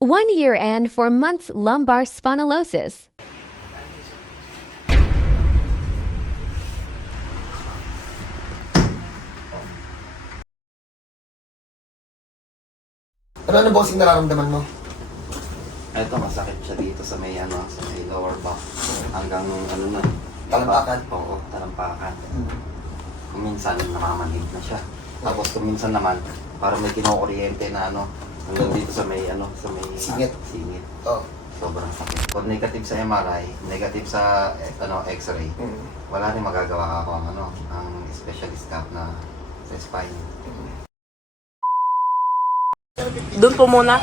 One year and four months lumbar spondylosis. Ano ano bossing nararamdaman mo? Ito, masakit siya dito sa may, ano, sa may lower back. Hanggang, ano na. Talampakan? Oo, talampakan. Kung minsan, namamanhid na siya. Tapos kung minsan naman, parang may kinukuryente na, ano, hanggang dito sa may, ano, sa may... Singit. Singit. Oh. Sobrang sakit. Kung negative sa MRI, negative sa, eh, ano, x-ray, Mm. wala rin magagawa ako ang, ano, ang specialist cap na sa spine. Doon po muna.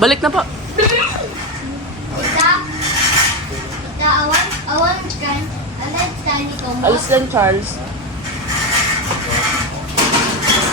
Balik na po. Awan, awan kan, alam tani ko mo. Alis lang, Charles.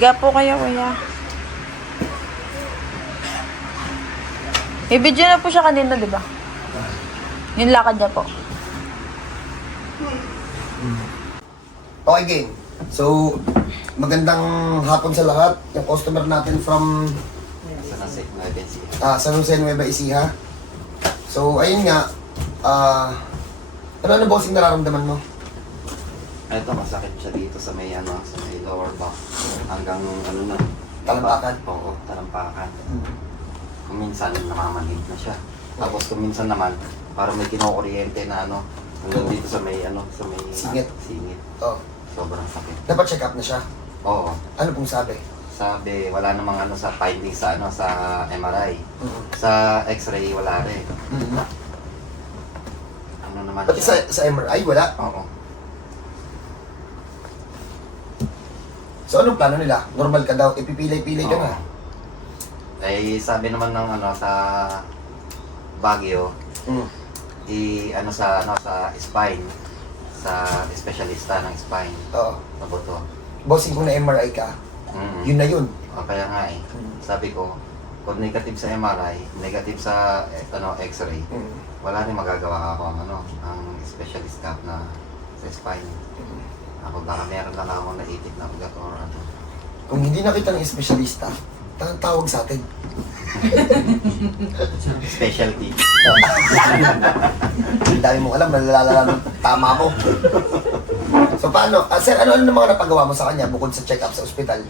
Higa po kayo, kuya. I-video na po siya kanina, di ba? Yung lakad niya po. Okay, game. So, magandang hapon sa lahat. Yung customer natin from ah, San Jose Nueva Ecija. So, ayun nga. Ah, ano ano bossing nararamdaman mo? Ito, masakit siya dito sa may, ano, sa may lower back. Hanggang, ano na. Talampakan? Oo, talampakan. Kung minsan, namamanhid na siya. Tapos kung minsan naman, parang may kinukuryente na, ano, hanggang dito sa may, ano, sa may... Singit. Singit. Oh, Sobrang sakit. dapat check up na siya. Oo. Ano pong sabi? Sabi, wala namang ano sa findings sa ano sa MRI. Mm. Sa X-ray wala rin. Mm. Ano naman Pati sa, siya? sa MRI, wala. Oo. So, anong plano nila? Normal ka daw, ipipilay-pilay ka na. Oo. Eh, sabi naman ng ano sa Baguio, Mm. i ano sa ano sa spine sa espesyalista ng spine Oo. sa buto. Bossing kung na MRI ka, Mm. yun na yun. O, kaya nga eh. Mm. Sabi ko, kung negative sa MRI, negative sa eh, ano X-ray, Mm. wala rin magagawa ako ang ano, ang specialist cap na sa spine. Mm. Ako baka meron lang ako naitip na ugat or ano. Kung hindi nakita ng espesyalista, ta- tawag sa atin. Specialty. Ang dami mong alam, nalalala ng tama mo. So paano? Ah, sir, ano-ano na mga napagawa mo sa kanya bukod sa check-up sa ospital?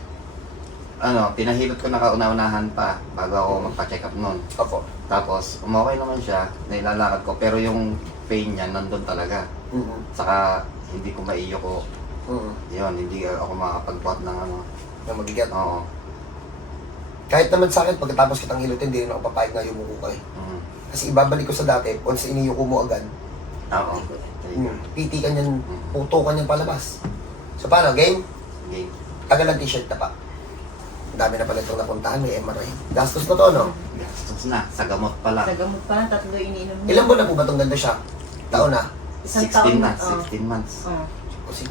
Ano, pinahilot ko na kauna-unahan pa bago ako magpa-check up noon. Opo. Tapos, umokay naman siya, nailalakad ko, pero yung pain niya nandun talaga. Mm-hmm. Saka, hindi ko maiyo Mm-hmm. Yun, hindi ako makapagbuhat ng ano. Na magigat. Oo. Kahit naman sa akin, pagkatapos kitang hilutin, hindi rin ako papayag na yumuko ka eh. Mm. Kasi ibabalik ko sa dati, once iniyuko mo agad, Oo. mm, PT ka niyan, puto ka niyan palabas. So paano, game? Game. Tagal ang t-shirt na pa. Ang dami na pala itong napuntahan, may MRI. Gastos na to, no? Gastos na, sa gamot pa lang. Sa gamot pa lang, tatlo iniinom niya. Ilan buwan na po ba itong ganda siya? Taon na? Isang 16 taon na, oh. 16 months. Oh. O sige,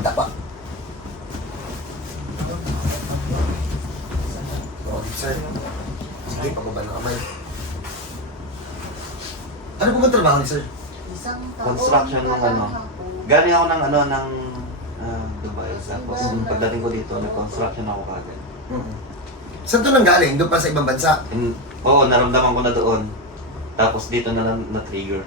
tapa. Sir. Sige, pababa na kamay. Ano po ba trabaho ni sir? Isang taon. Construction ng ano. Galing ako ng ano, ng ah, Dubai. Tapos, nung pagdating ko dito, nag-construction ako kagad. Mm-hmm. Saan to nang galing? Doon pa sa ibang bansa? And, oo, naramdaman ko na doon. Tapos dito na lang na-trigger.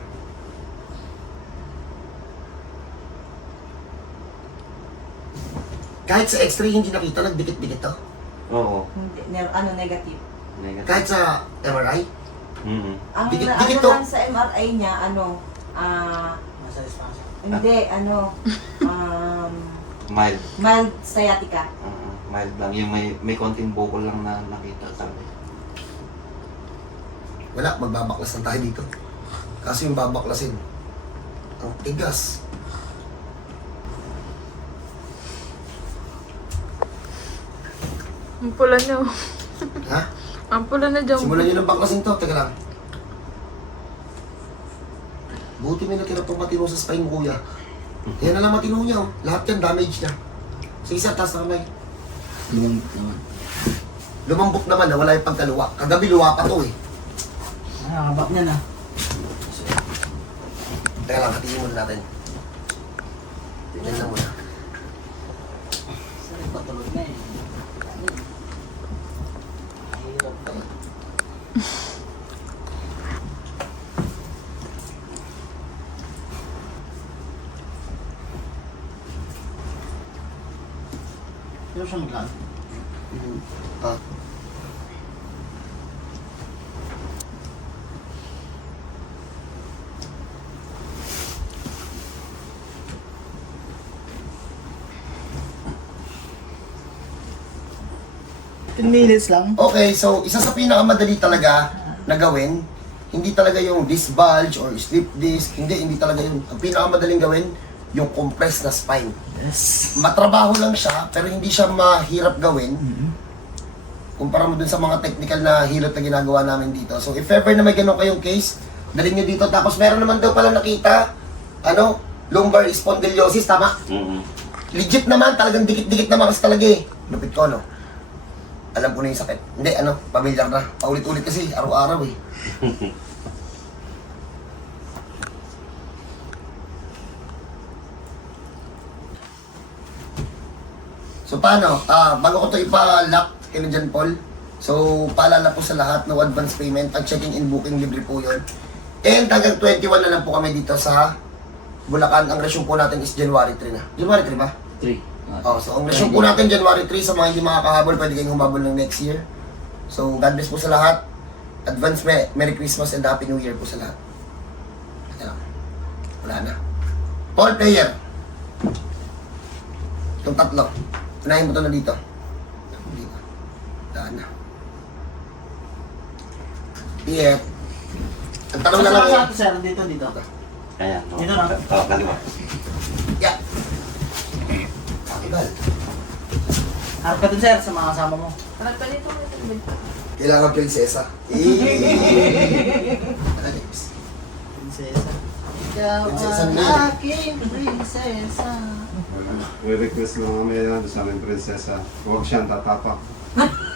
Kahit sa x-ray hindi nakita, nagdikit-dikit to. Oo. Hindi, ne- ano, negative. Negative. Kahit sa MRI, Mhm. Ang Dikit- na- dikit ano to. lang sa MRI niya, ano, ah, hindi, ano, um, Mild. mild sciatica. Oo, mild lang. Yung may, may konting bukol lang na nakita sabi. Wala, magbabaklas na tayo dito. Kaso yung babaklasin, ang tigas. Ang pula niyo. Ha? Ang pula na dyan. Simulan nyo ng baklasin to. Teka lang. Buti may natira pang matino sa spine mo, kuya. Yan na lang matino niya. oh. Lahat yan damage na. Sige, isa, taas na kamay. Lumambot naman. Lumambot naman na wala yung pagkaluwa. Kagabi luwa pa to eh. Ah, habak niya na. Teka lang, hatiin muna natin. Tignan lang muna. Sarap patulog na eh. Hirap pa eh. Pero siya maglaan. Minutes lang. Okay, so isa sa pinakamadali talaga na gawin, hindi talaga yung disc bulge or slip disc, hindi, hindi talaga yun. Ang pinakamadaling gawin, yung compressed na spine. Yes. Matrabaho lang siya, pero hindi siya mahirap gawin. Kumpara mo dun sa mga technical na hilot na ginagawa namin dito. So if ever na may ganun kayong case, dalhin nyo dito. Tapos meron naman daw pala nakita, ano, lumbar spondylosis, tama? Legit naman, talagang dikit-dikit naman kasi talaga eh. Lupit ko, no? Alam ko na yung sakit. Hindi, ano, pamilyar na. Paulit-ulit kasi, araw-araw eh. So paano? Ah, bago ko to ipa-lock kay John Paul. So, paalala po sa lahat, no advance payment. Ang checking in booking libre po yun. And hanggang 21 na lang po kami dito sa Bulacan. Ang resume po natin is January 3 na. January 3 ba? 3. Oh, so ang resume po natin January 3 sa mga hindi makakahabol, pwede kayong humabol ng next year. So, God bless po sa lahat. Advance me- Merry Christmas and Happy New Year po sa lahat. Ayan. Wala na. All player. Yung tatlo. Unahin mo to na dito. Dito. Wala na. Iet. Ang tanong na lang sir? Dito, dito. Ayan. no? Dito na. Oh, kaliwa. Yeah. Kakibal. Harap ka dun sir sa mga kasama mo. Harap ka dito. Kailangan prinsesa. Prinsesa. Ikaw Prinsesa ang Mary. aking prinsesa. May request lang kami yan sa aming prinsesa. Huwag siyang tatapak.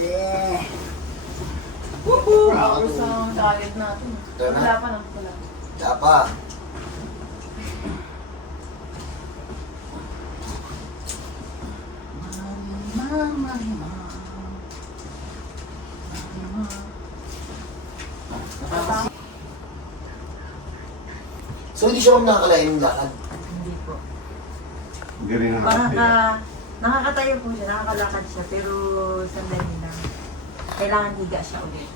Na kami. Ako sa target natin. Ito na. Wala pa nang pula. Dapa. Mama, So hindi siya ma'am nakakalain yung lakad. Hindi po. Hindi rin Nakaka, nakakatayo po siya, nakakalakad siya, pero sandali lang. Kailangan higa siya ulit.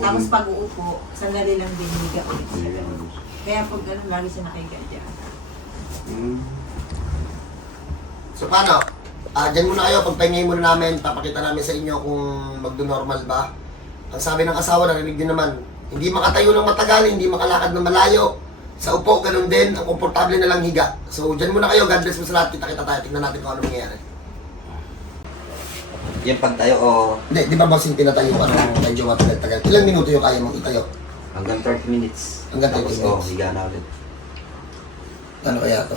Tapos pag uupo, sandali lang din higa ulit siya. Kaya pag ganun, lagi siya nakahiga dyan. Hmm. So paano? Ah, dyan muna kayo, pagpahingay muna namin, papakita namin sa inyo kung magdo-normal ba. Ang sabi ng asawa, narinig din naman, hindi makatayo ng matagal, hindi makalakad ng malayo. Sa upo, ganun din, ang komportable na lang higa. So, dyan muna kayo, God bless mo sa lahat, kita-kita tayo, tingnan natin kung ano mangyayari. Yung pagtayo, oh, Hindi, di ba bossing pinatayo ko, ano, medyo matagal-tagal. Ilang minuto yung kaya mong itayo? hanggang 30 minutes. Hanggang 30 Tapos, minutes. oh, higa na ulit. Ano kaya to?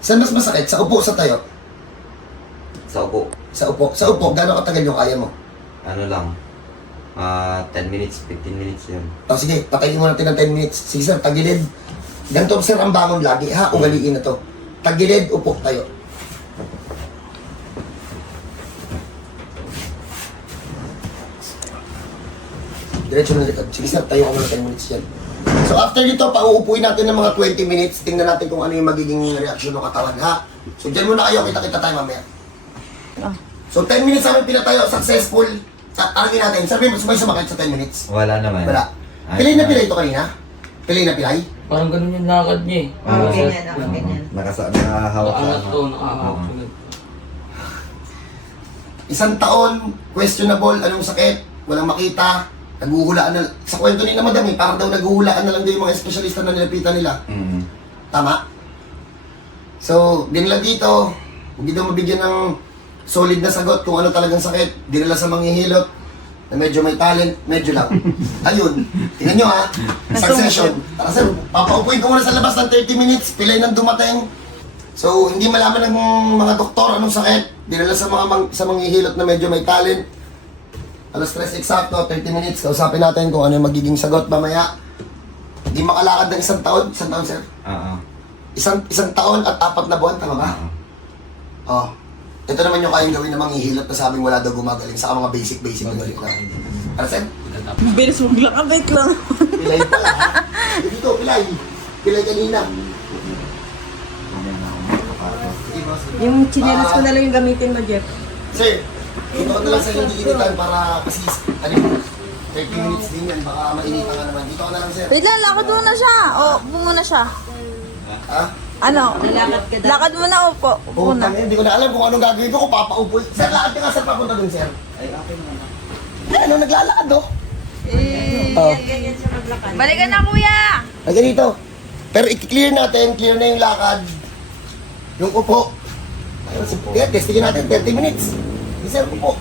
Saan mas masakit? Sa upo o sa tayo? Sa upo, Sa upo. Sa upo, gano'ng katagal yung kaya mo? ano lang, ah 10 minutes, 15 minutes yun. O sige, patayin mo natin ng 10 minutes. Sige sir, tagilid. Ganito sir ang bangon lagi ha, ugaliin na to. Tagilid, upo tayo. Diretso na likod. Sige sir, tayo ka muna 10 minutes yan. So after nito, pauupuin natin ng mga 20 minutes. Tingnan natin kung ano yung magiging reaksyon ng katawan ha. So dyan muna kayo, kita-kita tayo mamaya. So 10 minutes namin pinatayo, successful. Sa tarangin natin, sabi mo, sabay sumakit sa 10 minutes. Wala naman. Wala. Ayos Pilay na na. pilay ito kanina? Pilay na pilay? Parang ganun yung lakad niya eh. Oh, ganyan, oh, ganyan. Nakasa, nakahawak Nakaangat to, nakahawak Oo. sunod. Isang taon, questionable, anong sakit, walang makita, naguhulaan na, sa kwento ni na madam eh, parang daw naguhulaan na lang daw yung mga espesyalista na nilapitan nila. Mm. Tama? So, dinala dito, hindi daw mabigyan ng solid na sagot kung ano talagang sakit. Dinala sa manghihilot, na medyo may talent, medyo lang. Ayun, tingnan nyo ha, isang session. Tara sir, papaupuin ko muna sa labas ng 30 minutes, pilay ng dumating. So, hindi malaman ng mga doktor anong sakit. Dinala sa mga mang, sa manghihilot na medyo may talent. Alas 3 eksakto, 30 minutes. Kausapin natin kung ano yung magiging sagot mamaya. Hindi makalakad ng isang taon. Isang taon, sir? Oo. Isang isang taon at apat na buwan, tama ba? Oh. Ito naman yung kayang gawin na manghihilot na sabing wala daw gumagaling sa mga basic-basic na galing lang. Sir? Bilis maglakad, wait lang. Pilay pala, ha? Dito, pilay. Pilay kanina. Yung chinelas ko na lang yung gamitin mo, Jeff. Sir, ito na lang sa yung diinitan para kasi, ano yun, 30 minutes din yan, baka mainitan ka naman. Dito ka na lang, sir. Wait lang, lakad muna siya. O, upo muna siya. Ha? Ano? Lakad ka daw. Lakad muna, upo. Upo Oo, na. hindi ko na alam kung anong gagawin ko, kung papaupo. Sir, lakad ka nga, sir, papunta dun, sir. Ay, okay naman. Eh, ano, naglalakad, oh. Eh, Oh. Ganyan siya maglakad. Balikan na, kuya! Ay, ganito. Pero i-clear natin, clear na yung lakad. Yung upo. Ayun, si yeah, testingin natin, 30 minutes. Yes, sir, upo.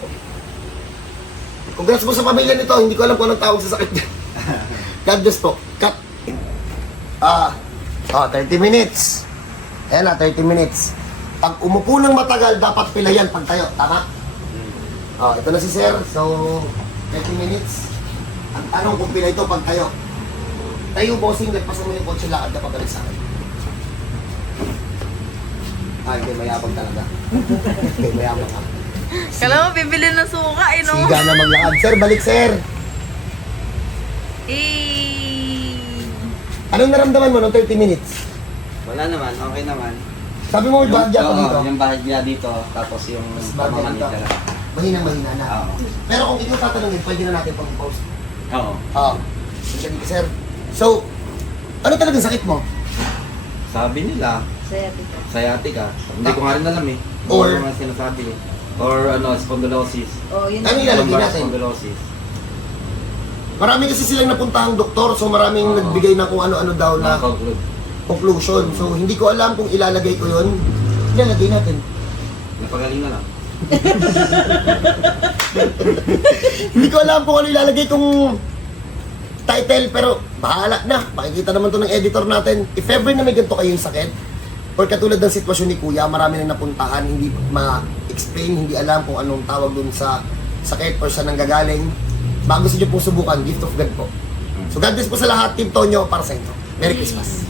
Congrats po sa pamilya nito. Hindi ko alam kung anong tawag sa sakit niya. God bless po. Cut. Ah, ah, 30 minutes. Ayan na, 30 minutes. Pag umupo ng matagal, dapat pilayan pag tayo. Tama? Ah, ito na si sir. So, 30 minutes. Ang tanong kung pila ito pag tayo. Tayo, bossing, nagpasa mo yung kotse lakad na pabalik sa akin. Ay, hindi, mayabang talaga. Hindi, mayabang ka. Kala mo, bibili ng suka, eh, no? Siga na maglakad. Sir, balik, sir. Eh... Anong naramdaman mo nung 30 minutes? Wala naman, okay naman. Sabi mo, Yung, bahagya ko oo, dito. yung bahagya dito, tapos yung Mas dito. na lang. Mahina-mahina na. Oo. Pero kung ikaw tatanungin, pwede na natin pag-post. Oo. Oo. Sige, sir. So, ano talagang sakit mo? Sabi nila, Sciatica. sciatica. Hindi ko nga rin alam eh. Or- Ano naman sinasabi eh. Or ano, spondylosis. Oh, yun. Ano ilalagay Lumbar natin? spondylosis. Marami kasi silang napuntahang doktor, so maraming Oo. nagbigay na kung ano-ano daw na Nakakaglood. Conclusion. So, hindi ko alam kung ilalagay ko yun. Ilalagay natin. Napagaling na lang. Hindi ko alam kung ano ilalagay kong title, pero bahala na. Makikita naman to ng editor natin. If ever na may ganito kayong sakit, or katulad ng sitwasyon ni Kuya, marami nang napuntahan, hindi ma-explain, hindi alam kung anong tawag dun sa sakit or saan nanggagaling. Bago gusto nyo pong subukan, gift of God po. So God bless po sa lahat, Team Tonyo, para sa inyo. Merry Christmas.